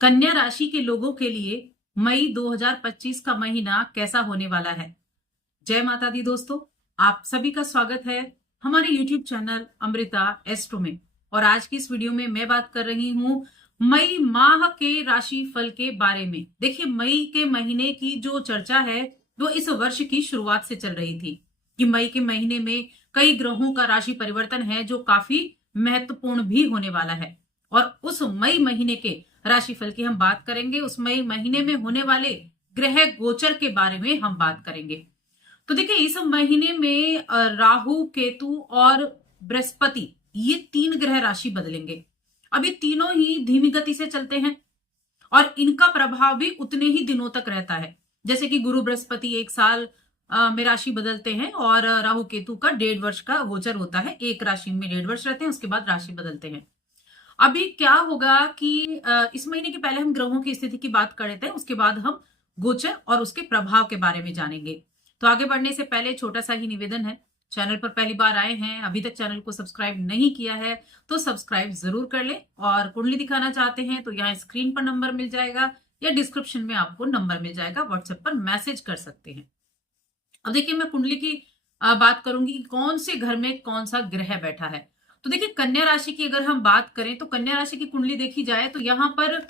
कन्या राशि के लोगों के लिए मई 2025 का महीना कैसा होने वाला है। जय माता दी दोस्तों, आप सभी का स्वागत है हमारे YouTube चैनल अमृता एस्ट्रो में। और आज की इस वीडियो में मैं बात कर रही हूं मई माह के राशि फल के बारे में। देखिए, मई के महीने की जो चर्चा है वो इस वर्ष की शुरुआत से चल रही थी कि मई के महीने में कई ग्रहों का राशि परिवर्तन है जो काफी महत्वपूर्ण भी होने वाला है। और उस मई महीने के राशिफल की हम बात करेंगे। उस मई महीने में होने वाले ग्रह गोचर के बारे में हम बात करेंगे। तो देखिए, इस महीने में राहु, केतु और बृहस्पति, ये तीन ग्रह राशि बदलेंगे। अब ये तीनों ही धीमी गति से चलते हैं और इनका प्रभाव भी उतने ही दिनों तक रहता है। जैसे कि गुरु बृहस्पति 1 साल में राशि बदलते हैं और राहु केतु का 1.5 वर्ष का गोचर होता है। एक राशि में 1.5 वर्ष रहते हैं, उसके बाद राशि बदलते हैं। अभी क्या होगा कि इस महीने के पहले हम ग्रहों की स्थिति की बात कर लेते हैं, उसके बाद हम गोचर और उसके प्रभाव के बारे में जानेंगे। तो आगे बढ़ने से पहले छोटा सा ही निवेदन है, चैनल पर पहली बार आए हैं, अभी तक चैनल को सब्सक्राइब नहीं किया है तो सब्सक्राइब जरूर कर ले। और कुंडली दिखाना चाहते हैं तो यहाँ स्क्रीन पर नंबर मिल जाएगा या डिस्क्रिप्शन में आपको नंबर मिल जाएगा, व्हाट्सएप पर मैसेज कर सकते हैं। अब देखिए, मैं कुंडली की बात करूंगी कि कौन से घर में कौन सा ग्रह बैठा है। तो देखिए, कन्या राशि की अगर हम बात करें तो कन्या राशि की कुंडली देखी जाए तो यहाँ पर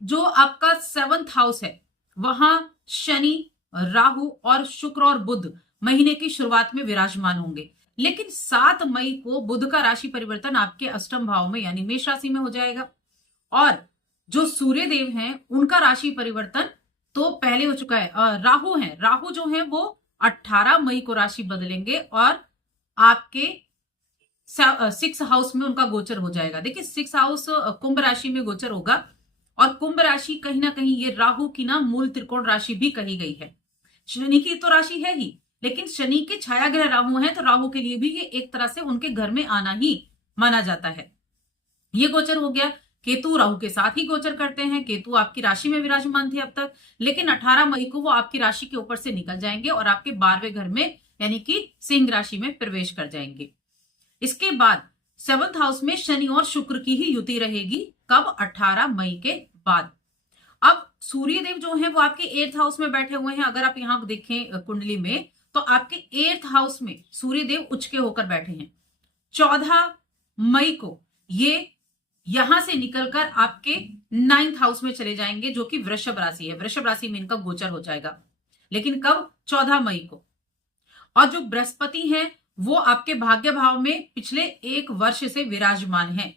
जो आपका 7th हाउस है वहां शनि, राहु और शुक्र और बुध महीने की शुरुआत में विराजमान होंगे। लेकिन 7 मई को बुध का राशि परिवर्तन आपके अष्टम भाव में यानी मेष राशि में हो जाएगा। और जो सूर्य देव हैं उनका राशि परिवर्तन तो पहले हो चुका है। राहु हैं, राहु जो है वो 18 मई को राशि बदलेंगे और आपके 6 हाउस में उनका गोचर हो जाएगा। देखिए, 6 हाउस कुंभ राशि में गोचर होगा और कुंभ राशि कहीं ना कहीं ये राहु की ना मूल त्रिकोण राशि भी कही गई है। शनि की तो राशि है ही, लेकिन शनि के छाया ग्रह राहु है तो राहु के लिए भी ये एक तरह से उनके घर में आना ही माना जाता है। ये गोचर हो गया। केतु राहु के साथ ही गोचर करते हैं। केतु आपकी राशि में विराजमान थे अब तक, लेकिन 18 मई को वो आपकी राशि के ऊपर से निकल जाएंगे और आपके 12वें घर में यानी कि सिंह राशि में प्रवेश कर जाएंगे। इसके बाद 7th हाउस में शनि और शुक्र की ही युति रहेगी। कब? 18 मई के बाद। अब सूर्य देव जो है वो आपके 8th हाउस में बैठे हुए हैं। अगर आप यहां देखें कुंडली में तो आपके 8th हाउस में सूर्य देव उच्च के होकर बैठे हैं। 14 मई को ये यहां से निकलकर आपके 9th हाउस में चले जाएंगे जो कि वृषभ राशि है। वृषभ राशि में इनका गोचर हो जाएगा, लेकिन कब? 14 मई को। और जो बृहस्पति हैं वो आपके भाग्य भाव में पिछले 1 वर्ष से विराजमान हैं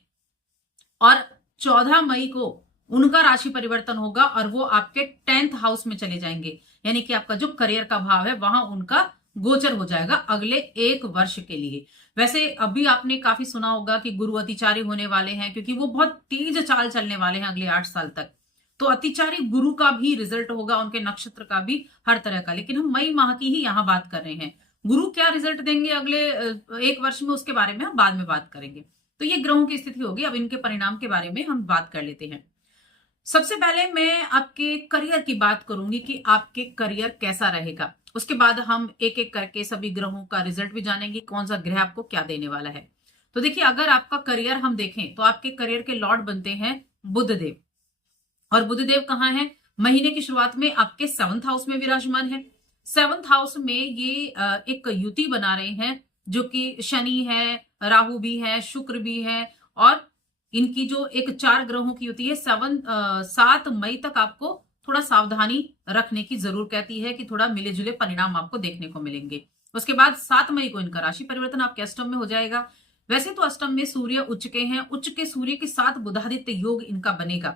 और 14 मई को उनका राशि परिवर्तन होगा और वो आपके 10th हाउस में चले जाएंगे, यानी कि आपका जो करियर का भाव है वहां उनका गोचर हो जाएगा अगले 1 वर्ष के लिए। वैसे अभी आपने काफी सुना होगा कि गुरु अतिचारी होने वाले हैं, क्योंकि वो बहुत तेज चाल चलने वाले हैं अगले 8 साल तक। तो अतिचारी गुरु का भी रिजल्ट होगा, उनके नक्षत्र का भी, हर तरह का। लेकिन हम मई माह की ही यहाँ बात कर रहे हैं। गुरु क्या रिजल्ट देंगे अगले 1 वर्ष में, उसके बारे में हम बाद में बात करेंगे। तो ये ग्रहों की स्थिति होगी। अब इनके परिणाम के बारे में हम बात कर लेते हैं। सबसे पहले मैं आपके करियर की बात करूंगी कि आपके करियर कैसा रहेगा। उसके बाद हम एक एक करके सभी ग्रहों का रिजल्ट भी जानेंगे, कौन सा ग्रह आपको क्या देने वाला है। तो देखिए, अगर आपका करियर हम देखें तो आपके करियर के लॉर्ड बनते हैं बुधदेव। और बुधदेव कहाँ है? महीने की शुरुआत में आपके 7th हाउस में विराजमान है। 7th हाउस में ये एक युति बना रहे हैं जो कि शनि है, राहु भी है, शुक्र भी है और इनकी जो एक 4 ग्रहों की युति है। 7 मई तक आपको थोड़ा सावधानी रखने की जरूर कहती है कि थोड़ा मिले जुले परिणाम आपको देखने को मिलेंगे। उसके बाद 7 मई को इनका राशि परिवर्तन आपके अष्टम में हो जाएगा। वैसे तो अष्टम में सूर्य उच्च के हैं, उच्च के सूर्य के साथ बुधादित्य योग इनका बनेगा।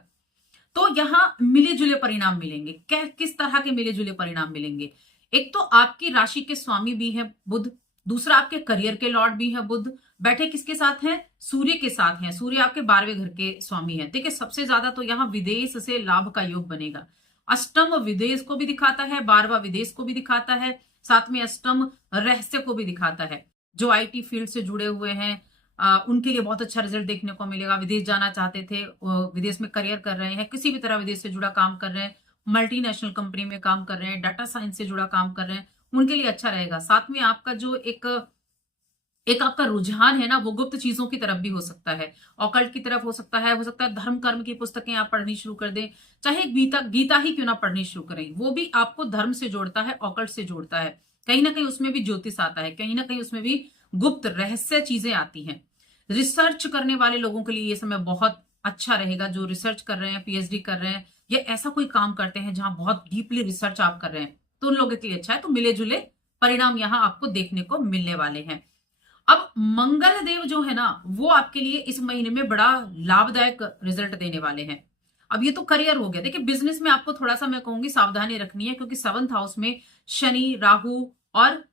तो यहां मिले जुले परिणाम मिलेंगे। क्या, किस तरह के मिले जुले परिणाम मिलेंगे? एक तो आपकी राशि के स्वामी भी है बुध, दूसरा आपके करियर के लॉर्ड भी है बुध। बैठे किसके साथ हैं? सूर्य के साथ हैं। सूर्य आपके 12वें घर के स्वामी हैं। देखिए, सबसे ज्यादा तो यहाँ विदेश से लाभ का योग बनेगा। अष्टम विदेश को भी दिखाता है, 12वां विदेश को भी दिखाता है, साथ में अष्टम रहस्य को भी दिखाता है। जो आईटी फील्ड से जुड़े हुए हैं उनके लिए बहुत अच्छा रिजल्ट देखने को मिलेगा। विदेश जाना चाहते थे, विदेश में करियर कर रहे हैं, किसी भी तरह विदेश से जुड़ा काम कर रहे हैं, मल्टीनेशनल कंपनी में काम कर रहे हैं, डाटा साइंस से जुड़ा काम कर रहे हैं, उनके लिए अच्छा रहेगा। साथ में आपका जो एक एक आपका रुझान है ना वो गुप्त चीजों की तरफ भी हो सकता है, ऑकल्ट की तरफ हो सकता है धर्म कर्म की पुस्तकें आप पढ़नी शुरू कर दें, चाहे गीता गीता ही क्यों ना पढ़नी शुरू करें, वो भी आपको धर्म से जोड़ता है, ऑकल्ट से जोड़ता है। कहीं ना कहीं उसमें भी ज्योतिष आता है, कहीं ना कहीं उसमें भी गुप्त रहस्य चीजें आती हैं। रिसर्च करने वाले लोगों के लिए ये समय बहुत अच्छा रहेगा, जो रिसर्च कर रहे हैं, पीएचडी कर रहे हैं, या ऐसा कोई काम करते हैं जहां बहुत डीपली रिसर्च आप कर रहे हैं, तो उन लोगों के लिए अच्छा है। तो मिले जुले परिणाम यहाँ आपको देखने को मिलने वाले हैं। अब मंगल देव जो है ना वो आपके लिए इस महीने में बड़ा लाभदायक रिजल्ट देने वाले हैं। अब ये तो करियर हो गया। देखिए बिजनेस में आपको थोड़ा सा मैं कहूंगी सावधानी रखनी है, क्योंकि 7th हाउस में शनि, राहु और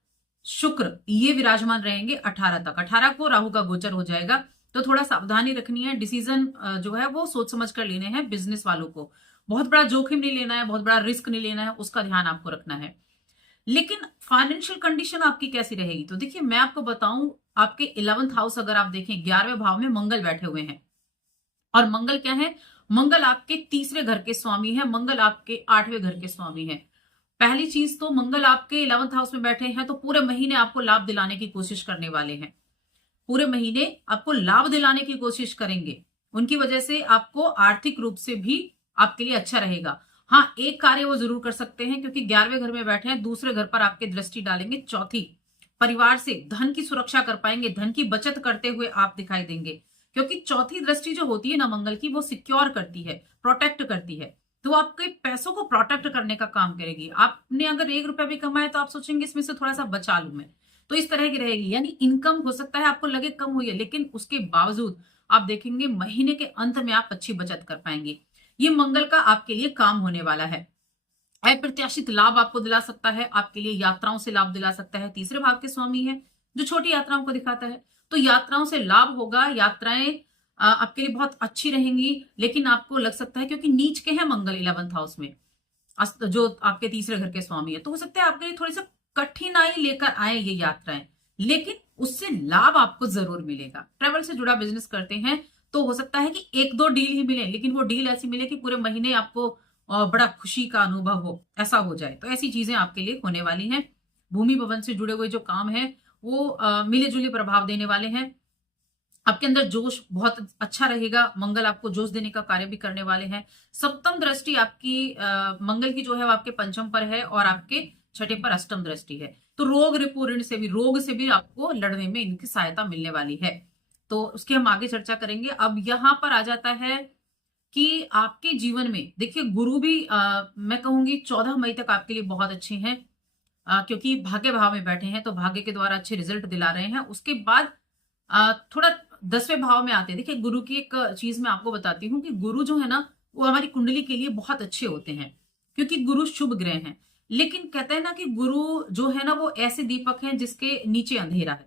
शुक्र ये विराजमान रहेंगे 18 तक। 18 को राहु का गोचर हो जाएगा, तो थोड़ा सावधानी रखनी है। डिसीजन जो है वो सोच समझ कर लेने हैं। बिजनेस वालों को बहुत बड़ा जोखिम नहीं लेना है, बहुत बड़ा रिस्क नहीं लेना है, उसका ध्यान आपको रखना है। लेकिन फाइनेंशियल कंडीशन आपकी कैसी रहेगी, तो देखिए मैं आपको बताऊं, आपके 11th हाउस अगर आप देखें, 11वें भाव में मंगल बैठे हुए हैं। और मंगल क्या है? मंगल आपके तीसरे घर के स्वामी है, मंगल आपके 8वें घर के स्वामी है। पहली चीज तो मंगल आपके 11th हाउस में बैठे हैं तो पूरे महीने आपको लाभ दिलाने की कोशिश करने वाले हैं। पूरे महीने आपको लाभ दिलाने की कोशिश करेंगे। उनकी वजह से आपको आर्थिक रूप से भी आपके लिए अच्छा रहेगा। हाँ, एक कार्य वो जरूर कर सकते हैं, क्योंकि 11वें घर में बैठे हैं, दूसरे घर पर आपके दृष्टि डालेंगे। चौथी, परिवार से धन की सुरक्षा कर पाएंगे, धन की बचत करते हुए आप दिखाई देंगे। क्योंकि चौथी दृष्टि जो होती है ना मंगल की, वो सिक्योर करती है, प्रोटेक्ट करती है। तो आपके पैसों को प्रोटेक्ट करने का काम करेगी। आपने अगर 1 रुपया भी कमाया तो आप सोचेंगे इसमें से थोड़ा सा बचा लूं मैं, तो इस तरह की रहेगी। यानी इनकम हो सकता है आपको लगे कम हुई है, लेकिन उसके बावजूद आप देखेंगे महीने के अंत में आप अच्छी बचत कर पाएंगे। ये मंगल का आपके लिए काम होने वाला है। अप्रत्याशित लाभ आपको दिला सकता है, आपके लिए यात्राओं से लाभ दिला सकता है। तीसरे भाव के स्वामी है जो छोटी यात्राओं को दिखाता है, तो यात्राओं से लाभ होगा। यात्राएं आपके लिए बहुत अच्छी रहेंगी, लेकिन आपको लग सकता है क्योंकि नीच के हैं मंगल 11th हाउस में, जो आपके तीसरे घर के स्वामी है, तो हो सकता है आपके लिए थोड़ी सी कठिनाई लेकर आए ये यात्राएं, लेकिन उससे लाभ आपको जरूर मिलेगा। ट्रेवल से जुड़ा बिजनेस करते हैं तो हो सकता है कि 1-2 डील ही मिले, लेकिन वो डील ऐसी मिले कि पूरे महीने आपको बड़ा खुशी का अनुभव हो, ऐसा हो जाए। तो ऐसी चीजें आपके लिए होने वाली हैं। भूमि भवन से जुड़े हुए जो काम है वो मिले जुले प्रभाव देने वाले हैं। आपके अंदर जोश बहुत अच्छा रहेगा। मंगल आपको जोश देने का कार्य भी करने वाले हैं। सप्तम दृष्टि आपकी मंगल की जो है वो आपके पंचम पर है, और आपके छठे पर अष्टम दृष्टि है। तो रोग से भी आपको लड़ने में इनकी सहायता मिलने वाली है। तो उसकी हम आगे चर्चा करेंगे। अब यहां पर आ जाता है कि आपके जीवन में देखिए गुरु भी मैं कहूंगी 14 मई तक आपके लिए बहुत अच्छे हैं, क्योंकि भाग्य भाव में बैठे हैं तो भाग्य के द्वारा अच्छे रिजल्ट दिला रहे हैं। उसके बाद थोड़ा 10वें भाव में आते हैं। देखिए गुरु की एक चीज मैं आपको बताती हूँ कि गुरु जो है ना वो हमारी कुंडली के लिए बहुत अच्छे होते हैं, क्योंकि गुरु शुभ ग्रह हैं। लेकिन कहते हैं ना कि गुरु जो है ना वो ऐसे दीपक हैं जिसके नीचे अंधेरा है।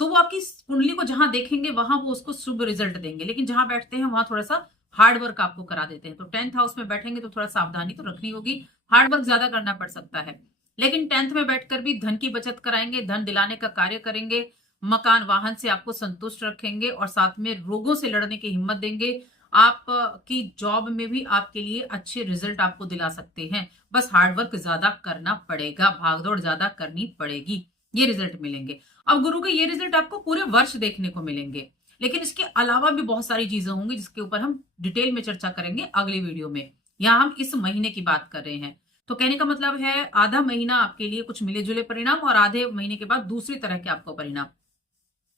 तो वो आपकी कुंडली को जहां देखेंगे वहां वो उसको शुभ रिजल्ट देंगे, लेकिन जहां बैठते हैं वहां थोड़ा सा हार्ड वर्क आपको करा देते हैं। तो 10th हाउस में बैठेंगे तो थोड़ा सावधानी तो रखनी होगी, हार्ड वर्क ज्यादा करना पड़ सकता है। लेकिन 10th में बैठकर भी धन की बचत कराएंगे, धन दिलाने का कार्य करेंगे, मकान वाहन से आपको संतुष्ट रखेंगे, और साथ में रोगों से लड़ने की हिम्मत देंगे। आप की जॉब में भी आपके लिए अच्छे रिजल्ट आपको दिला सकते हैं। बस हार्डवर्क ज्यादा करना पड़ेगा, भागदौड़ ज्यादा करनी पड़ेगी, ये रिजल्ट मिलेंगे। अब गुरु के ये रिजल्ट आपको पूरे वर्ष देखने को मिलेंगे, लेकिन इसके अलावा भी बहुत सारी चीजें होंगी जिसके ऊपर हम डिटेल में चर्चा करेंगे अगली वीडियो में। यहाँ हम इस महीने की बात कर रहे हैं। तो कहने का मतलब है आधा महीना आपके लिए कुछ मिले जुले परिणाम, और आधे महीने के बाद दूसरी तरह के आपको परिणाम।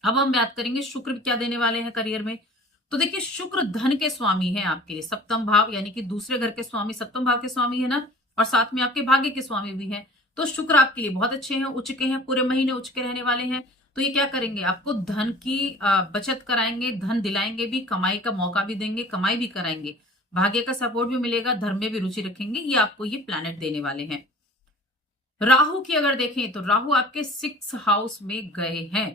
अब हम बात करेंगे शुक्र क्या देने वाले हैं करियर में। तो देखिए शुक्र धन के स्वामी है आपके लिए, सप्तम भाव यानी कि दूसरे घर के स्वामी सप्तम भाव के स्वामी है ना, और साथ में आपके भाग्य के स्वामी भी हैं। तो शुक्र आपके लिए बहुत अच्छे हैं, उच्च के हैं, पूरे महीने उच्च के रहने वाले हैं। तो ये क्या करेंगे, आपको धन की बचत कराएंगे, धन दिलाएंगे भी, कमाई का मौका भी देंगे, कमाई भी कराएंगे, भाग्य का सपोर्ट भी मिलेगा, धर्म में भी रुचि रखेंगे। ये आपको ये प्लैनेट देने वाले हैं। राहु की अगर देखें तो राहु आपके 6th हाउस में गए हैं।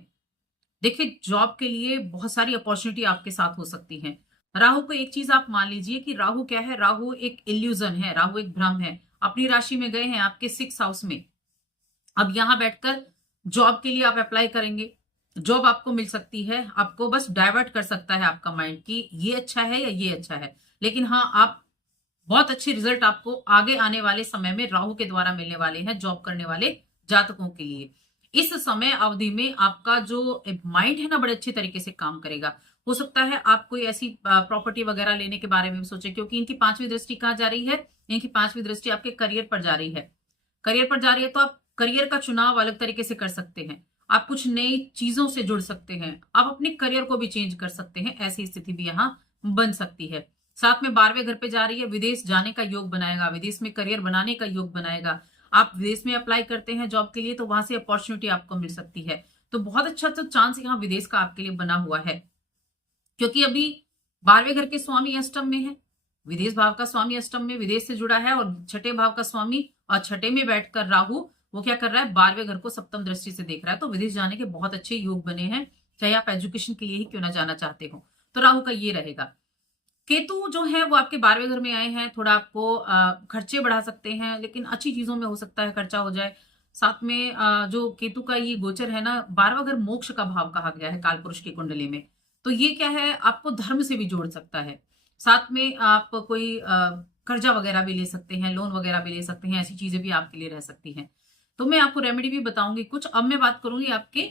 देखिए जॉब के लिए बहुत सारी अपॉर्चुनिटी आपके साथ हो सकती है। राहु को एक चीज आप मान लीजिए कि राहु क्या है, राहु एक इल्यूजन है, राहु एक भ्रम है। अपनी राशि में गए हैं आपके 6th हाउस में। अब यहां बैठकर जॉब के लिए आप अप्लाई करेंगे, जॉब आपको मिल सकती है। आपको बस डाइवर्ट कर सकता है आपका माइंड कि ये अच्छा है या ये अच्छा है। लेकिन हाँ, आप बहुत अच्छे रिजल्ट आपको आगे आने वाले समय में राहु के द्वारा मिलने वाले हैं जॉब करने वाले जातकों के लिए। इस समय अवधि में आपका जो माइंड है ना बड़े अच्छे तरीके से काम करेगा। हो सकता है आप कोई ऐसी प्रॉपर्टी वगैरह लेने के बारे में भी सोचे, क्योंकि इनकी 5वीं दृष्टि कहाँ जा रही है, इनकी 5वीं दृष्टि आपके करियर पर जा रही है। करियर पर जा रही है तो आप करियर का चुनाव अलग तरीके से कर सकते हैं, आप कुछ नई चीजों से जुड़ सकते हैं, आप अपने करियर को भी चेंज कर सकते हैं, ऐसी स्थिति भी यहाँ बन सकती है। साथ में 12वें घर पे जा रही है, विदेश जाने का योग बनाएगा, विदेश में करियर बनाने का योग बनाएगा। आप विदेश में अप्लाई करते हैं जॉब के लिए तो वहां से अपॉर्चुनिटी आपको मिल सकती है। तो बहुत अच्छा चांस यहाँ विदेश का आपके लिए बना हुआ है, क्योंकि अभी 12वें घर के स्वामी अष्टम में है, विदेश भाव का स्वामी अष्टम में विदेश से जुड़ा है, और छठे भाव का स्वामी और छठे में बैठकर राहु वो क्या कर रहा है, 12वें घर को सप्तम दृष्टि से देख रहा है। तो विदेश जाने के बहुत अच्छे योग बने हैं, चाहे आप एजुकेशन के लिए ही क्यों ना जाना चाहते हो। तो राहु का ये रहेगा। केतु जो है वो आपके 12वें घर में आए हैं, थोड़ा आपको खर्चे बढ़ा सकते हैं, लेकिन अच्छी चीजों में हो सकता है खर्चा हो जाए। साथ में जो केतु का ये गोचर है ना, 12वां घर मोक्ष का भाव कहा गया है कालपुरुष की कुंडली में, तो ये क्या है, आपको धर्म से भी जोड़ सकता है। साथ में आप कोई कर्जा वगैरह भी ले सकते हैं, लोन वगैरह भी ले सकते हैं, ऐसी चीजें भी आपके लिए रह सकती हैं। तो मैं आपको रेमेडी भी बताऊंगी कुछ। अब मैं बात करूंगी आपके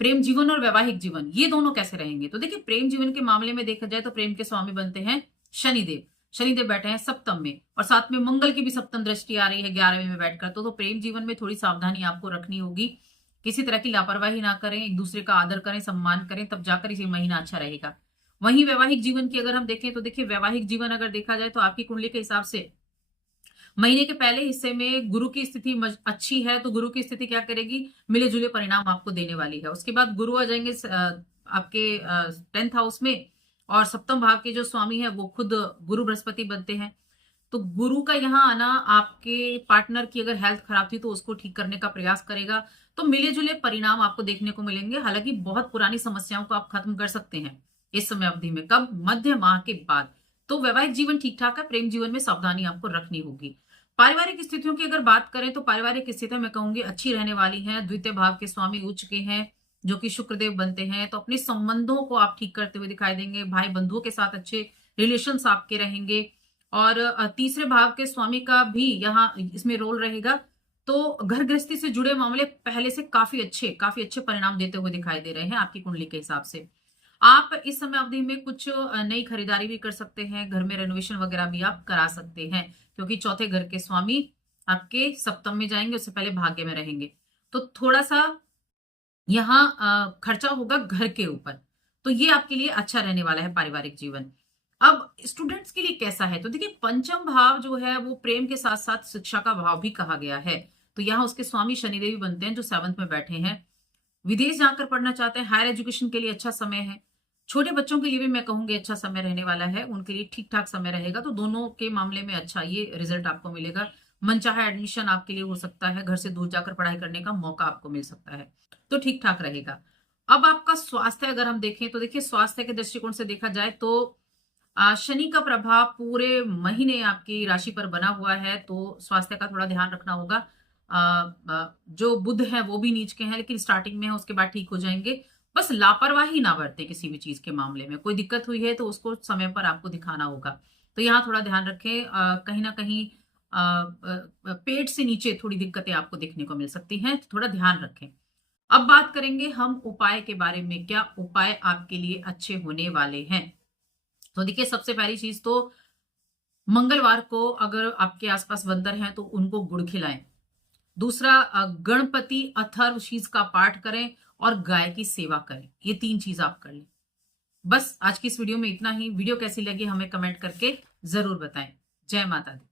प्रेम जीवन और वैवाहिक जीवन, ये दोनों कैसे रहेंगे। तो देखिए, प्रेम जीवन के मामले में देखा जाए तो प्रेम के स्वामी बनते हैं शनिदेव। शनिदेव बैठे हैं सप्तम में, और साथ में मंगल की भी सप्तम दृष्टि आ रही है 11वें में बैठकर। तो प्रेम जीवन में थोड़ी सावधानी आपको रखनी होगी, किसी तरह की लापरवाही ना करें, एक दूसरे का आदर करें, सम्मान करें, तब जाकर इसे महीना अच्छा रहेगा। वहीं वैवाहिक जीवन की अगर हम देखें तो देखिए, वैवाहिक जीवन अगर देखा जाए तो आपकी कुंडली के हिसाब से महीने के पहले हिस्से में गुरु की स्थिति अच्छी है, तो गुरु की स्थिति क्या करेगी, मिले जुले परिणाम आपको देने वाली है। उसके बाद गुरु आ जाएंगे आपके 10th हाउस में, और सप्तम भाव के जो स्वामी है वो खुद गुरु बृहस्पति बनते हैं। तो गुरु का यहाँ आना आपके पार्टनर की अगर हेल्थ खराब थी तो उसको ठीक करने का प्रयास करेगा, तो मिले जुले परिणाम आपको देखने को मिलेंगे। हालांकि बहुत पुरानी समस्याओं को आप खत्म कर सकते हैं इस समय अवधि में। कब, मध्य माह के बाद। तो वैवाहिक जीवन ठीक ठाक है, प्रेम जीवन में सावधानी आपको रखनी होगी। पारिवारिक स्थितियों की अगर बात करें तो पारिवारिक स्थितियां मैं कहूंगी अच्छी रहने वाली हैं। द्वितीय भाव के स्वामी उच्च के हैं, जो कि शुक्रदेव बनते हैं, तो अपने संबंधों को आप ठीक करते हुए दिखाई देंगे। भाई बंधुओं के साथ अच्छे रिलेशंस आपके रहेंगे, और तीसरे भाव के स्वामी का भी यहाँ इसमें रोल रहेगा। तो घर गृहस्थी से जुड़े मामले पहले से काफी अच्छे परिणाम देते हुए दिखाई दे रहे हैं आपकी कुंडली के हिसाब से। आप इस समय अवधि में कुछ नई खरीदारी भी कर सकते हैं, घर में रेनोवेशन वगैरह भी आप करा सकते हैं, क्योंकि चौथे घर के स्वामी आपके सप्तम में जाएंगे, उससे पहले भाग्य में रहेंगे। तो थोड़ा सा यहाँ खर्चा होगा घर के ऊपर, तो ये आपके लिए अच्छा रहने वाला है पारिवारिक जीवन। अब स्टूडेंट्स के लिए कैसा है, तो देखिए, पंचम भाव जो है वो प्रेम के साथ साथ शिक्षा का भाव भी कहा गया है। तो यहाँ उसके स्वामी शनिदेव बनते हैं, जो 7th में बैठे हैं। विदेश जाकर पढ़ना चाहते हैं, हायर एजुकेशन के लिए अच्छा समय है। छोटे बच्चों के लिए भी मैं कहूंगी अच्छा समय रहने वाला है, उनके लिए ठीक ठाक समय रहेगा। तो दोनों के मामले में अच्छा ये रिजल्ट आपको मिलेगा। मनचाहा एडमिशन आपके लिए हो सकता है, घर से दूर जाकर पढ़ाई करने का मौका आपको मिल सकता है, तो ठीक ठाक रहेगा। अब आपका स्वास्थ्य अगर हम देखें तो देखिए, स्वास्थ्य के दृष्टिकोण से देखा जाए तो शनि का प्रभाव पूरे महीने आपकी राशि पर बना हुआ है, तो स्वास्थ्य का थोड़ा ध्यान रखना होगा। जो बुध है वो भी नीच के हैं, लेकिन स्टार्टिंग में है, उसके बाद ठीक हो जाएंगे। बस लापरवाही ना बरते किसी भी चीज के मामले में। कोई दिक्कत हुई है तो उसको समय पर आपको दिखाना होगा, तो यहाँ थोड़ा ध्यान रखें। कहीं ना कहीं पेट से नीचे थोड़ी दिक्कतें आपको देखने को मिल सकती हैं, तो थोड़ा ध्यान रखें। अब बात करेंगे हम उपाय के बारे में, क्या उपाय आपके लिए अच्छे होने वाले हैं। तो देखिए, सबसे पहली चीज तो मंगलवार को अगर आपके आसपास बंदर हैं तो उनको गुड़ खिलाएं। दूसरा, गणपति अथर्व शीज का पाठ करें और गाय की सेवा करें। ये 3 चीज आप कर लें। बस आज की इस वीडियो में इतना ही। वीडियो कैसी लगी हमें कमेंट करके जरूर बताएं। जय माता दी।